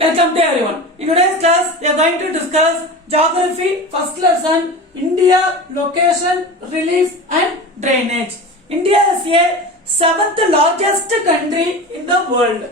Welcome to everyone. In today's class, we are going to discuss geography, first lesson, India, location, relief and drainage. India is a seventh largest country in the world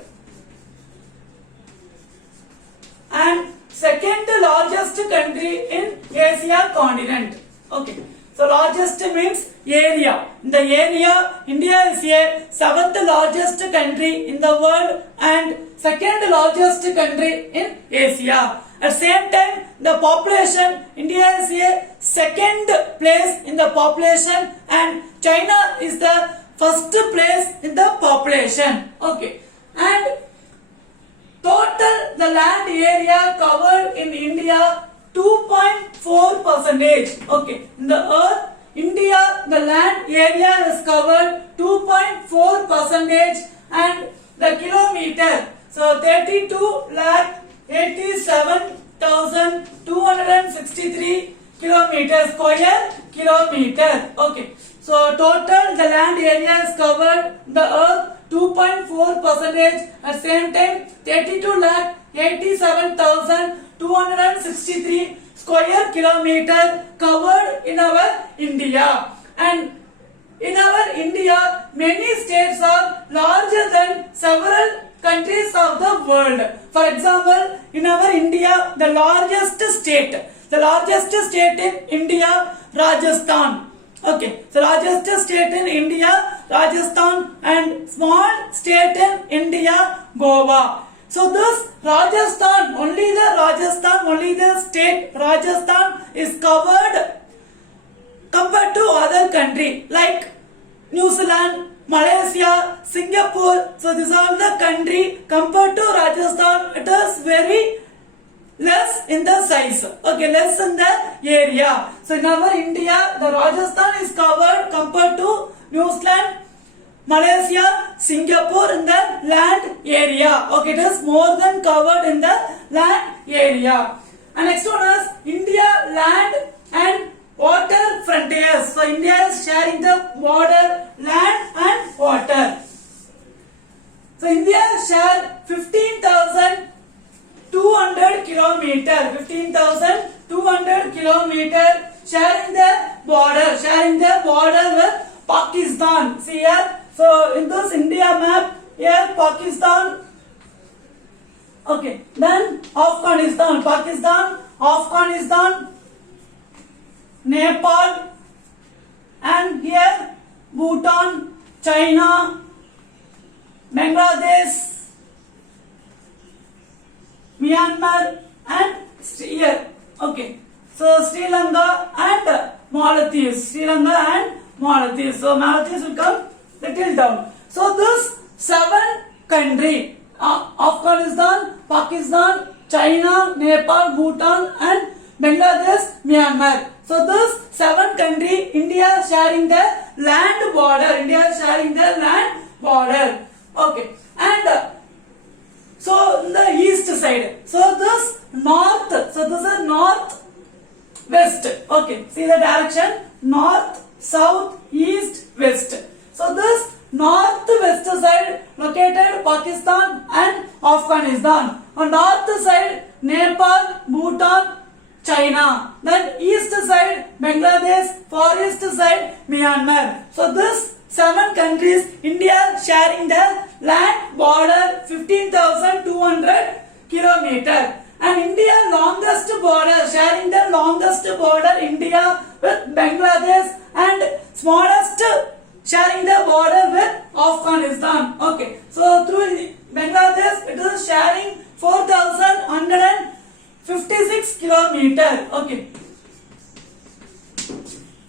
and second largest country in Asia continent. Okay. So largest means area. In the area, India is a seventh largest country in the world and second largest country in Asia. At same time, the population, India is a second place in the population and China is the first place in the population. Okay. And total the land area covered in India 2.4%. Okay, in the earth, India, the land area is covered 2.4% and the kilometer. So 32,87,263 kilometers square kilometer. Okay, so total the land area is covered the earth 2.4%. At same time 32,87,263 square kilometer covered in our India. And in our India, many states are larger than several countries of the world. For example, in our India, the largest state in India, Rajasthan. Okay, so largest state in India, Rajasthan, and small state in India, Goa. So this Rajasthan, only the state Rajasthan is covered compared to other country like New Zealand, Malaysia, Singapore. So these are the country compared to Rajasthan. It is very less in the size. Okay, less in the area. So in our India, the Rajasthan is covered compared to New Zealand, Malaysia, Singapore in the land area. Okay, it is more than covered in the land area. And next one is India land and water frontiers. So India is sharing the border, land and water. So India share 15,200 kilometer. 15,200 kilometer sharing the border with Pakistan. See here. So in this India map, here Pakistan, okay, then Afghanistan, Pakistan, Afghanistan, Nepal, and here Bhutan, China, Bangladesh, Myanmar, and here, okay, so Sri Lanka and Maldives, so Maldives will come little down. So this seven country, Afghanistan, Pakistan, China, Nepal, Bhutan and Bangladesh, Myanmar. So this seven country, India sharing the land border. Okay, and so in the east side, so this is north west. Okay, see the direction, north, south, east, west. So this north-west side located Pakistan and Afghanistan. On north side Nepal, Bhutan, China. Then east side Bangladesh, far east side Myanmar. So this seven countries, India sharing the land border 15,200 kilometer. And India longest border, sharing the longest border India with Bangladesh and smallest sharing the border with Afghanistan. Okay, so through Bangladesh it is sharing 4,156 kilometer. Okay,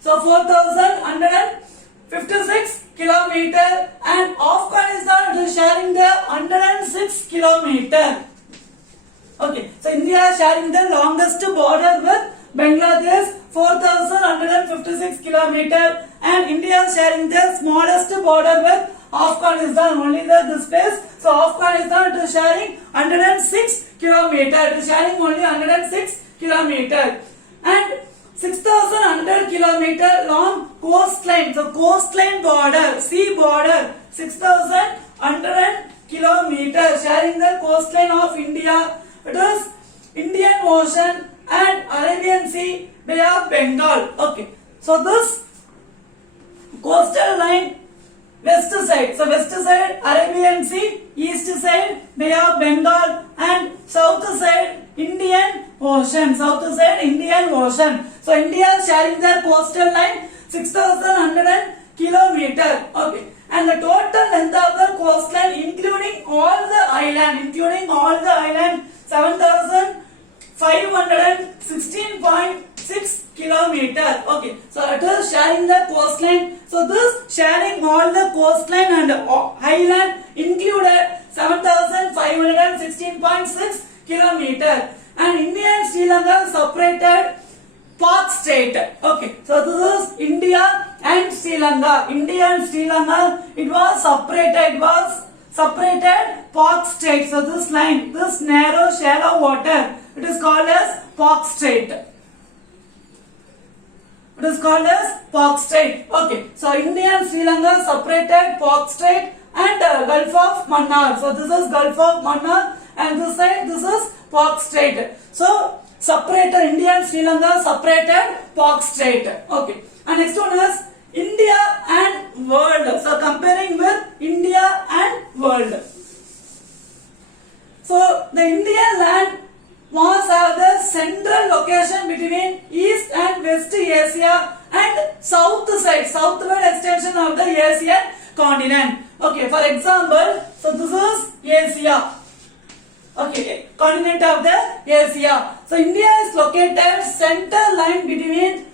so 4,156 kilometer and Afghanistan is sharing the 106 kilometer. Okay, so India sharing the longest border with Bangladesh 4,156 kilometer and India sharing the smallest border with Afghanistan, only this place. So Afghanistan is sharing 106 kilometer. It is sharing only 106 kilometer and 6,100 kilometer long coastline. So coastline border, sea border, 6,100 kilometers sharing the coastline of India It is Indian Ocean and Arabian Sea, Bay of Bengal. Okay. So this coastal line west side. So west side Arabian Sea, east side Bay of Bengal, and south side Indian Ocean. South side Indian Ocean. So India is sharing their coastal line 6,100 kilometer. Okay. And the total length of the coastline, including all the island, 7,516.6 kilometer. Okay, so it is sharing the coastline. So this sharing all the coastline and island included 7,516.6 kilometer. And India and Sri Lanka separated Pak Strait. Okay, so this is India and Sri Lanka. India and Sri Lanka, it was separated. Pak Strait. So this line, this narrow shallow water, it is called as Pak Strait. It is called as Pak Strait. Okay, so India and Sri Lanka separated Pak Strait and Gulf of Mannar. So this is Gulf of Mannar, and this side, this is Pak Strait. So separated India and Sri Lanka separated Pak Strait. Okay, and next one is India and world. So comparing with India and world. So the Indian land must have the central location between East and West Asia and south side, southward extension of the Asian continent. Okay, for example, so this is Asia. Okay, continent of the Asia. So India is located center line between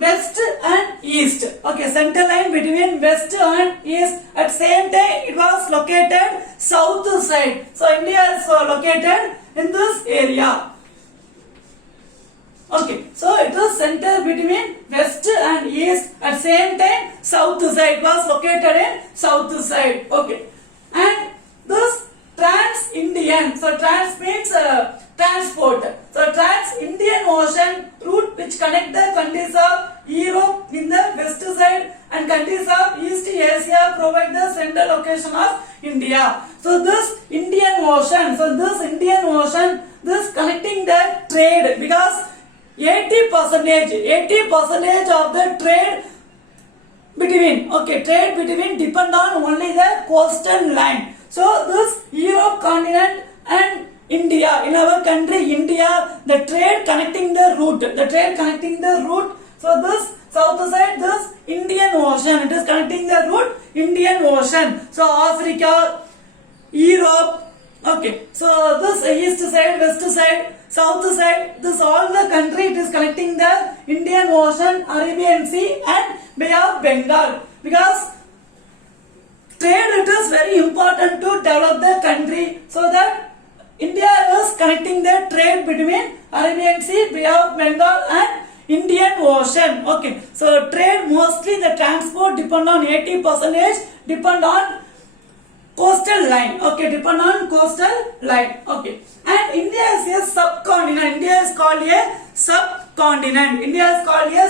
West and East. Okay, center line between West and East. At same time, it was located south side. So India is located in this area. Okay, so it is center between West and East. At same time, south side was located in south side. Okay, and this Trans-Indian. So trans means transport. So Trans-Indian Ocean route which connect the countries of Europe in the west side and countries of East Asia provide the central location of India. So this Indian Ocean, this connecting the trade, because 80% of the trade between depend on only the coastal line. So this Europe continent and India, in our country India, the trade connecting the route. So this south side, this Indian Ocean, it is connecting the route Indian Ocean. So Africa, Europe. Okay, so this east side, west side, south side, this all the country, it is connecting the Indian Ocean, Arabian Sea and Bay of Bengal. Because trade, it is very important to develop the country, so that India is connecting the trade between Arabian Sea, Bay of Bengal and Indian Ocean. Okay, so trade, mostly the transport depend on 80% depend on coastal line. Okay, depend on coastal line. Okay, and India is a subcontinent. India is called a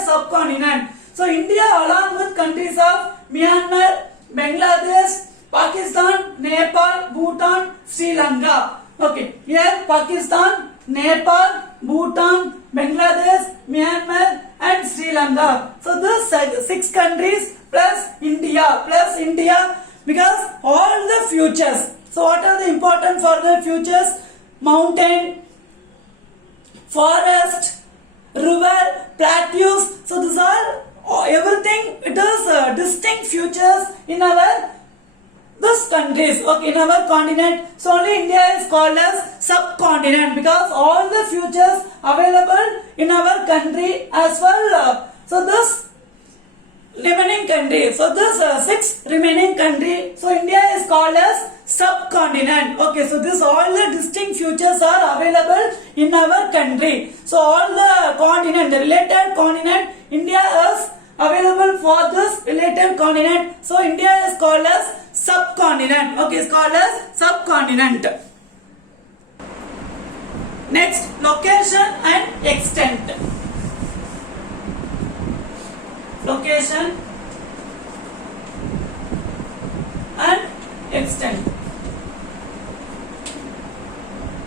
subcontinent. So India, along with countries of Myanmar, Bangladesh, Pakistan, Nepal, Bhutan, Sri Lanka. Okay, here Pakistan, Nepal, Bhutan, Bangladesh, Myanmar and Sri Lanka. So this 6 countries plus India, because all the futures. So what are the important for the futures? Mountain, forest, river, plateaus. So these are everything, it is distinct futures in our this countries, okay, in our continent. So only India is called as subcontinent because all the futures available in our country as well. So this remaining country, so this 6 remaining country, so India is called as subcontinent. Okay, so this all the distinct futures are available in our country. So all the continent, the related continent, India is available for this related continent. So India is called as subcontinent. Okay, it's called as subcontinent. Next, location and extent. Location and extent.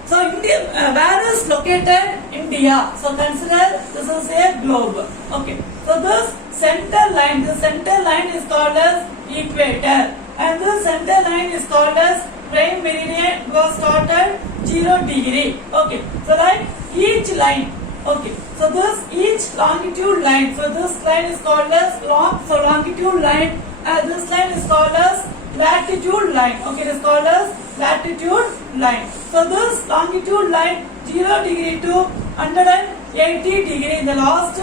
So India, where is located India? So consider this is a globe. Okay. So this center line is called as equator, and this center line is called as prime meridian. Was started 0 degree. Okay. So like each line. Okay. So this each longitude line. So this line is called as longitude line, and this line is called as latitude line. Okay, it is called as latitude line. So this longitude line 0 degree to 180 degree. The last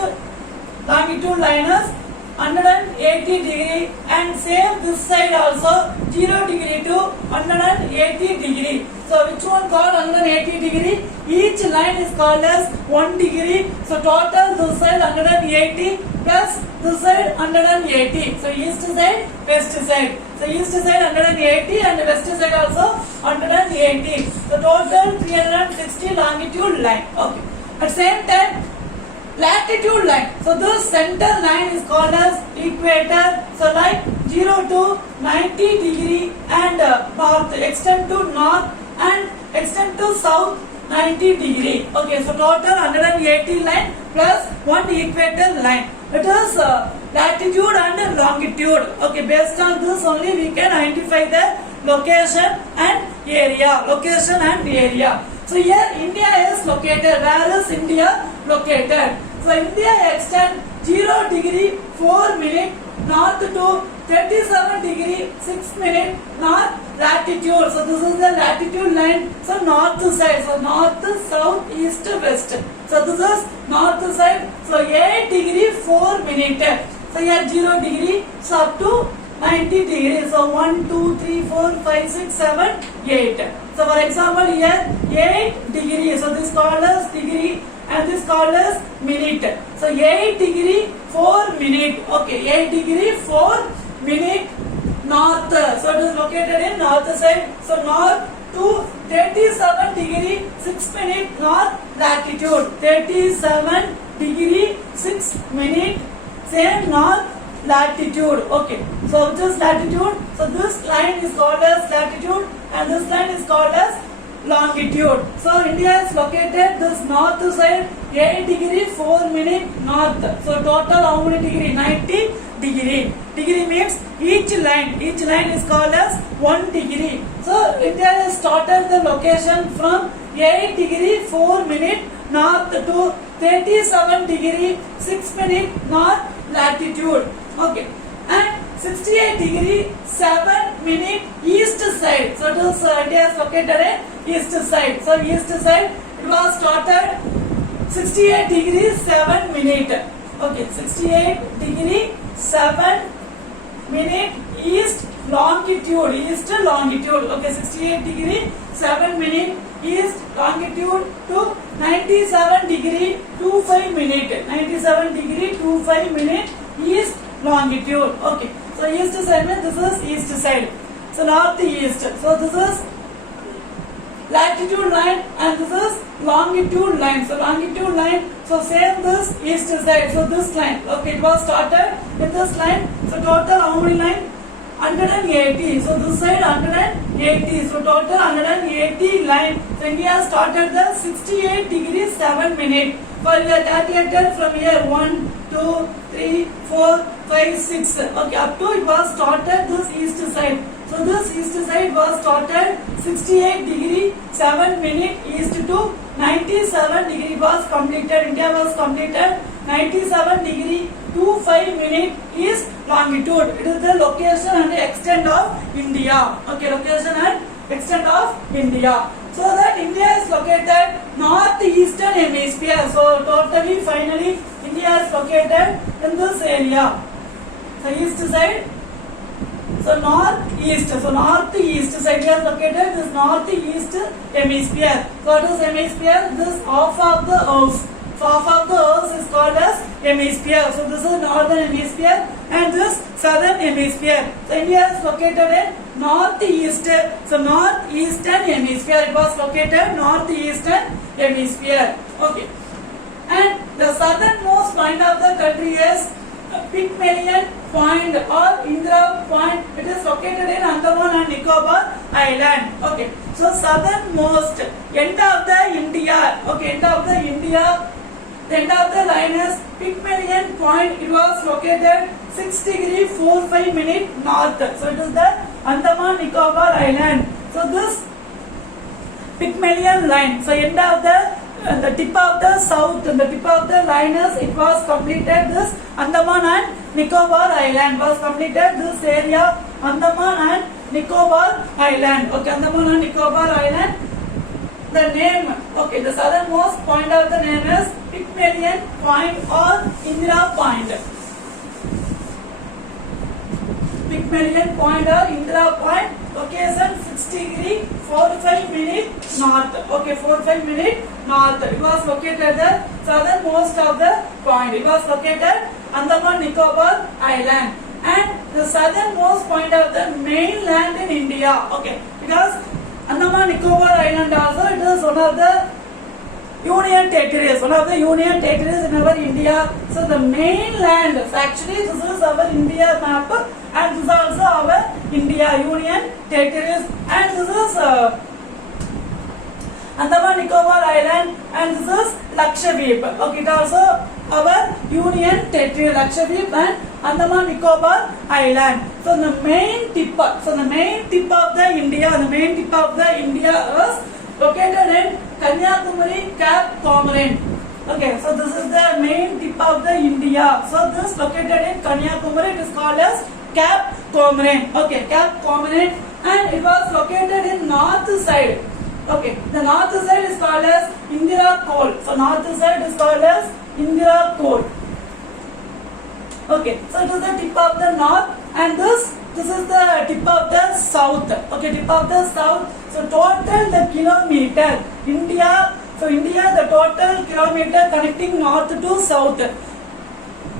longitude line is 180 degree, and same this side also 0 degree to 180 degree. So which one called 180 degree? Each line is called as 1 degree. So total this side 180 plus this side 180. So east side, west side. So east side 180 and west side also 180. So total 360 longitude line. Okay. At same time latitude line. So this center line is called as equator. So like 0 to 90 degree and north, extend to north and extend to south 90 degree. Okay, so total 180 line plus 1 equator line. It is latitude and longitude. Okay, based on this only we can identify the location and area. Location and area. So here India is located. Where is India located? So India extends 0 degree 4 minute north to 37 degree 6 minute north latitude. So this is the latitude line. So north side. So north, south, east, west. So this is north side. So 8 degree 4 minute. So here 0 degree. So up to 90 degrees. So 1, 2, 3, 4, 5, 6, 7, 8. So for example here 8 degree. So this called as degree and this called as minute. So 8 degree 4 minute. Okay, 8 degree 4 minute north. So it is located in north side. So north to 37 degree 6 minute north latitude. 37 degree 6 minute same north latitude. Okay, so which is latitude? So this line is called as latitude and this line is called as longitude. So India is located this north side 8 degree 4 minute north. So total how many degree? 90 degree. Degree means each line is called as 1 degree. So India has started the location from 8 degree 4 minute north to 37 degree 6 minute north latitude. Okay, and 68 degree 7 minute east side. So it is India is located in east side. So east side it was started 68 degree 7 minute. Okay, 68 degree 7 minute east longitude. East longitude. Okay, 68 degree 7 minute east longitude to 97 degree 25 minute. 97 degree 25 minute east longitude. Okay, so east side means this is east side. So northeast. So this is latitude line and this is longitude line. So longitude line. So same this east side. So this line. Okay, it was started in this line. So total how many line? 180. So this side 180. So total 180 line. So India started the 68 degree 7 minute. For your calculator from here 1, 2, 3, 4, 5, 6. Okay, up to it was started this east side. So this east side was started 68 degree 7 minute east to 97 degree was completed. India was completed 97 degree 25 minute east longitude. It is the location and the extent of India. Okay, location and extent of India. So that India is located northeastern hemisphere. So totally finally India is located in this area. So east side. So northeast. So northeast side is located this northeast hemisphere. So what is hemisphere? This half of the earth. So half of the earth is called as hemisphere. So this is northern hemisphere and this southern hemisphere. So India is located in northeast. So northeastern hemisphere. It was located northeastern hemisphere. Okay. And the southernmost point of the country is Pygmalion Point or Indira Point. It is located in Andaman and Nicobar Island. Okay. So southernmost end of the India. Okay, end of the India. The end of the line is Pygmalion Point. It was located 6 degree 45 minute north. So it is the Andaman Nicobar Island. So this Pygmalion line. So end of the tip of the south, the tip of the line is it was completed this Andaman and Nicobar Island was completed this area Andaman and Nicobar Island. Okay, Andaman and Nicobar Island. The name, okay, the southernmost point of the name is Pygmalion Point or Indira Point. Pygmalion Point or Indira Point. Location 6 degree 45 minute north. Okay, 45 minute north. It was located the southernmost of the point. It was located Andaman Nicobar Island and the southernmost point of the mainland in India. Okay, because Andaman Nicobar Island also it is one of the union territories. One of the union territories in our India. So the mainland. So actually this is our India map. And this is also our India Union territories and this is Andaman Nicobar Island and this is Lakshadweep. Okay, it also our Union territory Lakshadweep and Andaman Nicobar Island. So the main tip of the India, is located in Kanyakumari Cape Comorin. Okay, so this is the main tip of the India. So this located in Kanyakumari. It is called as Cape Comorin. Okay, Cape Comorin and it was located in north side. Okay, the north side is called as Indira Col. So north side is called as Indira Col. Okay, so it is the tip of the north and this is the tip of the south. Okay, tip of the south. So total the kilometer India. So India the total kilometer connecting north to south.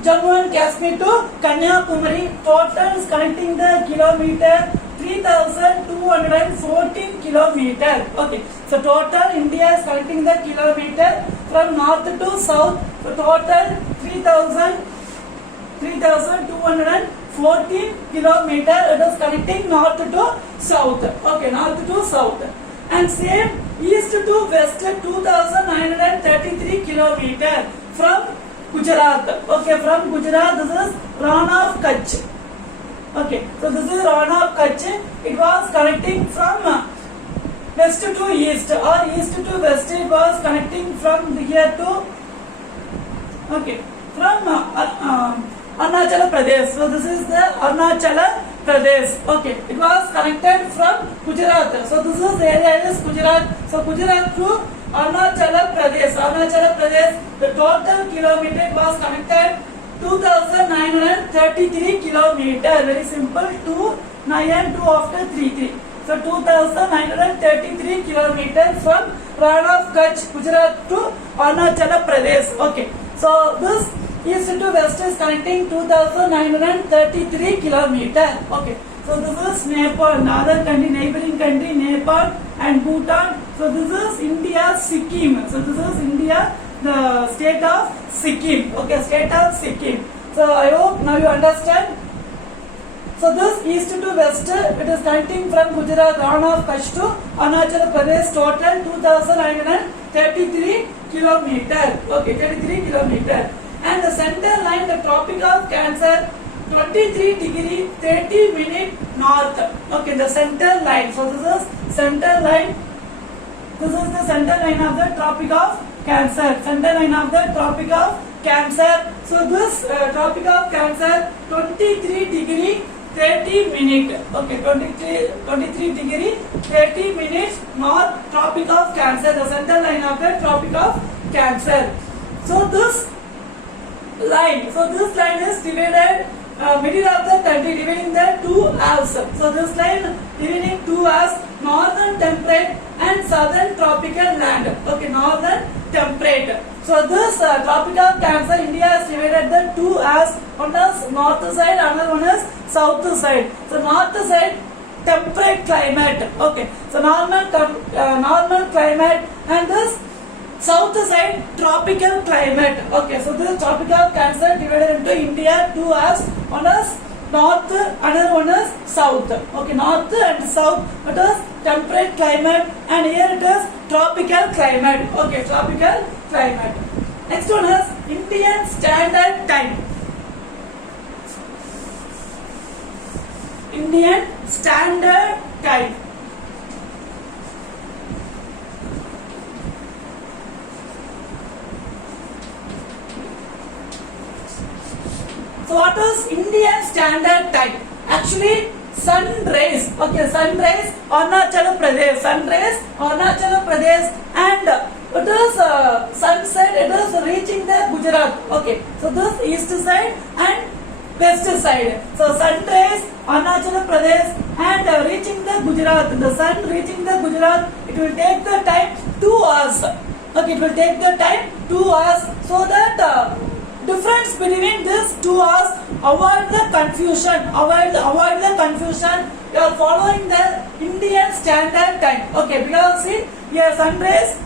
Jammu and Kashmir to Kanyakumari, total is connecting the kilometer 3,214 kilometer. Okay, so total India is connecting the kilometer from north to south. So total 3,214 kilometer. It is connecting north to south. Okay, north to south. And same east to west 2,933 kilometer from Gujarat. Okay, from Gujarat this is Ran of Kutch. Okay, so this is Ran of Kutch. It was connecting from west to east or east to west. It was connecting from here to from Arunachal Pradesh. So this is the Arunachal Pradesh. Okay, it was connected from Gujarat. So this is the area is Gujarat. So Gujarat to Arunachal Pradesh. The total kilometer was connected 2,933 kilometer. Very simple. 2 9 and 2 after 3 3. So 2,933 kilometer from Ran of Kutch, Gujarat to Arunachal Pradesh. Okay. So this east to west is connecting 2,933 kilometer. Okay. So this is Nepal, another country, neighboring country, Nepal and Bhutan. So this is India, Sikkim. So this is India, the state of Sikkim. Okay, state of Sikkim. So I hope now you understand. So this east to west, it is connecting from Gujarat, Ran of Kutch to Arunachal Pradesh. Total 2,933 kilometer. Okay, 33 kilometer. And the center line, the Tropic of Cancer, 23 degree 30 minute north. Okay, the center line. So this is center line. This is the center line of the Tropic of Cancer. Center line of the Tropic of Cancer. So this Tropic of Cancer, 23 degree 30 minute. Okay, 23 degree 30 minutes north Tropic of Cancer. The center line of the Tropic of Cancer. So this line is divided middle of the country, dividing the two halves. So this line dividing two halves, northern temperate and southern tropical land. Okay, northern temperate. So this tropical Cancer, India is divided the two halves. One is north side, another one is south side. So north side temperate climate. Okay, so normal climate, and this South side tropical climate. Okay, so this tropical cancer divided into India two as one is north, another one is south. Okay, north and south it is temperate climate, and here it is tropical climate. Okay, tropical climate. Next one is Indian Standard Time. Indian Standard Time. So what is Indian Standard Time? Actually, sun rays. Okay, sun rays, Arunachal Pradesh. Sun rays, Arunachal Pradesh, and it is sunset. It is reaching the Gujarat. Okay, so this east side and west side. So sun rays, Arunachal Pradesh, and reaching the Gujarat. The sun reaching the Gujarat. It will take the time 2 hours. Okay, it will take the time 2 hours, so that difference between these 2 hours, avoid the confusion. Avoid the confusion. You are following the Indian Standard Time. Okay, because see here sun rays,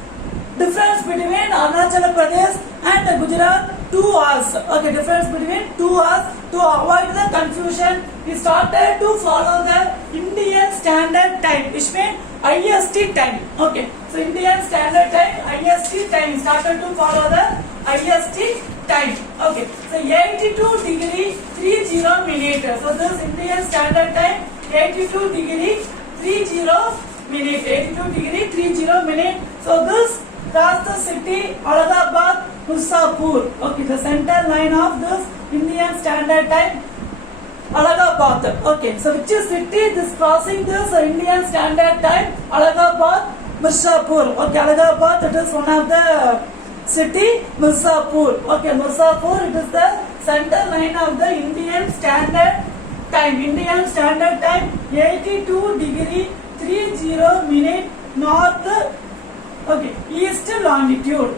difference between Arunachal Pradesh and Gujarat 2 hours. Okay, difference between 2 hours. To avoid the confusion, we started to follow the Indian Standard Time, which means IST time. Okay, so Indian Standard Time, IST time, started to follow the IST time. Okay, so 82 degree 30 minutes. So this Indian Standard Time 82 degree 30 minutes. 82 degree 30 minutes. So this cross the city Allahabad, Mirzapur. Okay, the center line of this Indian Standard Time Allahabad. Okay, so which is city this crossing this Indian Standard Time? Allahabad, Mirzapur. Okay, Allahabad, it is one of the city, Mirzapur. Okay, Mirzapur, it is the center line of the Indian Standard Time. Indian Standard Time 82 degree 30 minutes north. Okay, east longitude.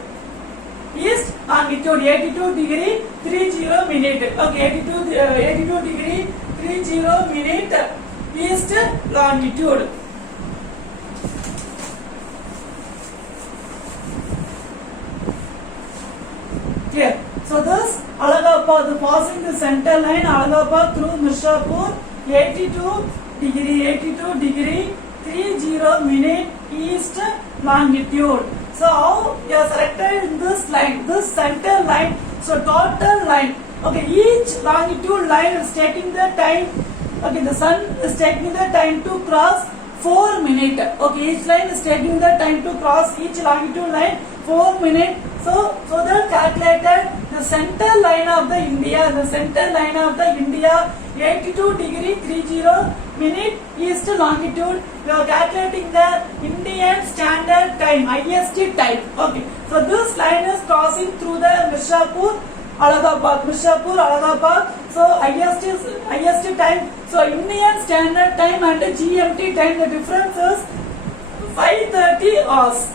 East longitude 82 degree 30 minutes. Okay, 82 degree 30 minutes east longitude. Here. So this Allahabad, passing the center line Allahabad through Mirzapur, 82 degree 30 minutes east longitude. So how you are selected in this line, this center line. So total line. Okay, each longitude line is taking the time. Okay, the sun is taking the time to cross 4 minutes. Okay, each line is taking the time to cross each longitude line 4 minutes. So they calculated the center line of the India. The center line of the India 82 degree 30 minutes east longitude. We are calculating the Indian Standard Time, IST time. Okay, so this line is crossing through the Mirzapur, Allahabad. Mirzapur, Allahabad. So IST time. So Indian Standard Time and GMT time, the difference is 5:30 hours.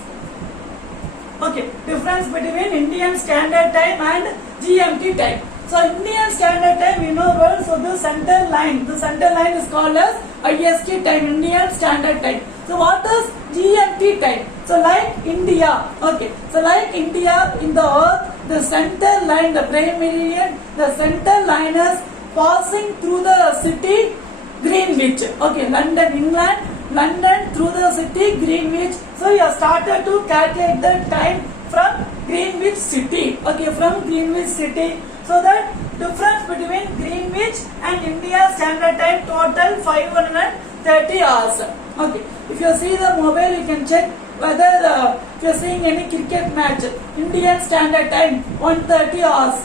Okay, difference between Indian Standard Time and GMT time. So Indian Standard Time we know well. So the center line is called as IST time, Indian Standard Time. So what is GMT time? So like India, okay. So like India in the earth, the center line, the prime meridian, the center line is passing through the city Greenwich. Okay, London, England, London through the city Greenwich. So you have started to calculate the time from Greenwich city. Okay, from Greenwich city. So that difference between Greenwich and India Standard Time total 530 hours. Okay, if you see the mobile, you can check whether if you are seeing any cricket match. Indian Standard Time 130 hours.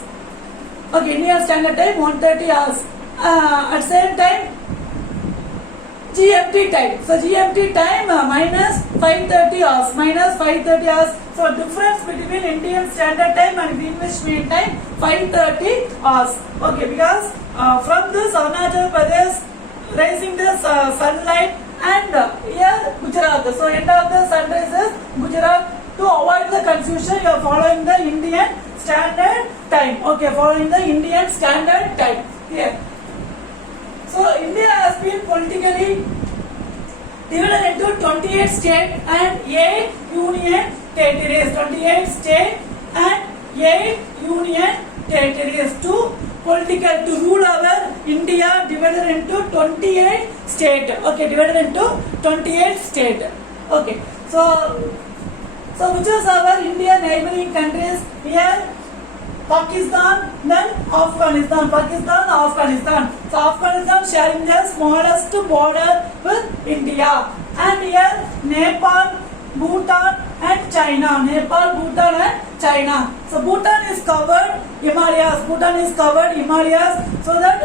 Okay, Indian Standard Time 130 hours. At same time GMT time. So GMT time minus 530 hours. Minus 530 hours. So difference between Indian Standard Time and Greenwich Mean Time 530 hours. Okay, because from this Arunachal Pradesh raising the sunlight and here Gujarat. So end of the sunrise is Gujarat. To avoid the confusion, you are following the Indian Standard Time. Okay, following the Indian Standard Time. Here. So India has been politically divided into 28 states and 8 union territories, 28 states and 8 union territories. To political, to rule our India divided into 28 state. Okay, divided into 28 state. Okay, so which is our India neighboring countries? Here Pakistan, then Afghanistan. Pakistan, Afghanistan. So Afghanistan sharing the smallest border with India. And here Nepal, Bhutan and China. Nepal, Bhutan and China. So Bhutan is covered Himalayas. Bhutan is covered Himalayas. So that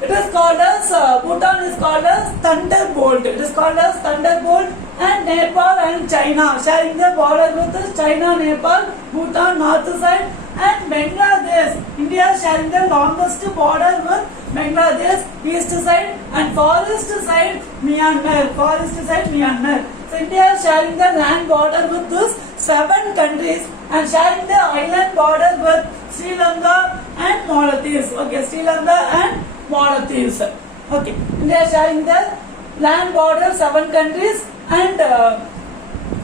it is called as Bhutan is called as Thunderbolt. It is called as Thunderbolt. And Nepal and China sharing the border with China, Nepal, Bhutan north side, and Bangladesh. India sharing the longest border with Bangladesh east side, and forest side Myanmar. Forest side Myanmar. So India is sharing the land border with these 7 countries and sharing the island border with Sri Lanka and Maldives. Okay, Sri Lanka and Maldives. Okay, India is sharing the land border 7 countries and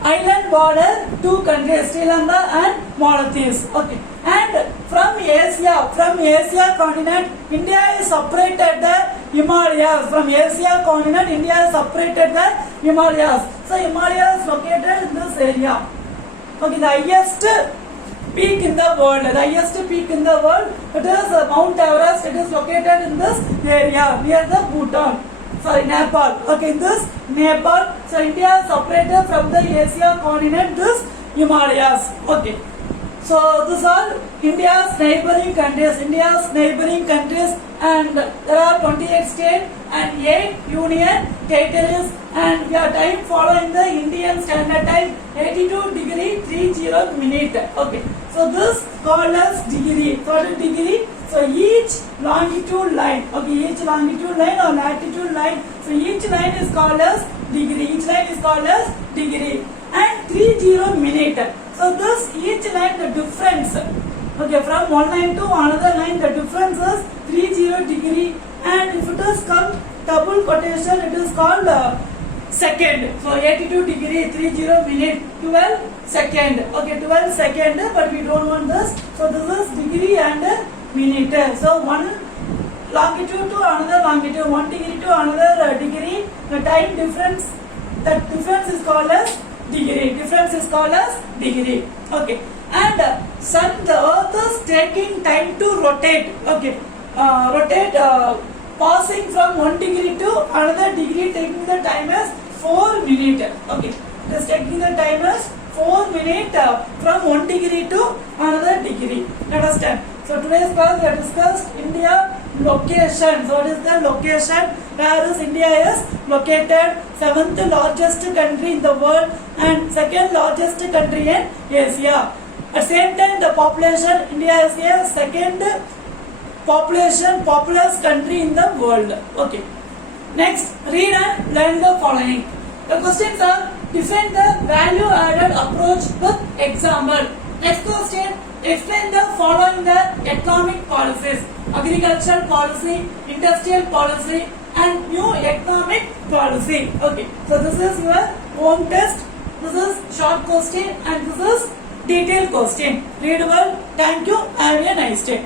island border 2 countries, Sri Lanka and Maldives. Okay, and from Asia continent, India is separated the Himalayas. From Asia continent, India is separated the Himalayas. So Himalayas is located in this area. Okay, the highest peak in the world. The highest peak in the world. It is Mount Everest. It is located in this area near the Bhutan. Sorry, Nepal. Okay, this Nepal. So India is separated from the Asia continent. This Himalayas. Okay. So these are India's neighboring countries. India's neighboring countries, and there are 28 states and 8 union territories. And we are time following the Indian Standard Time 82°30'. Okay. So this called as degree. So what is degree? So each longitude line. Okay, each longitude line or latitude line. So each line is called as degree. Each line is called as degree. And 30 minute. So this each line the difference. Okay, from one line to another line the difference is 30 degree. And if it is come double quotation, it is called second. So 82°30', 12 second. Okay, 12 second, but we don't want this. So this is degree and minute. So one longitude to another longitude, 1 degree to another degree. The time difference, that difference is called as degree. Difference is called as degree. Okay. And sun, the earth is taking time to rotate. Okay. Passing from 1 degree to another degree, taking the time as 4 minutes. Okay. It is taking the time as 4 minutes from 1 degree to another degree. Understand? So today's class we have discussed India location. So what is the location? Where is India is located? 7th largest country in the world and 2nd largest country in Asia. At same time, the population, India is a 2nd populous country in the world. Okay. Next, read and learn the following. The questions are: define the value added approach with example. Next question: explain the following the economic policies: agricultural policy, industrial policy, and new economic policy. Okay. So this is your home test. This is short question and this is detailed question. Read well. Thank you. Have a nice day.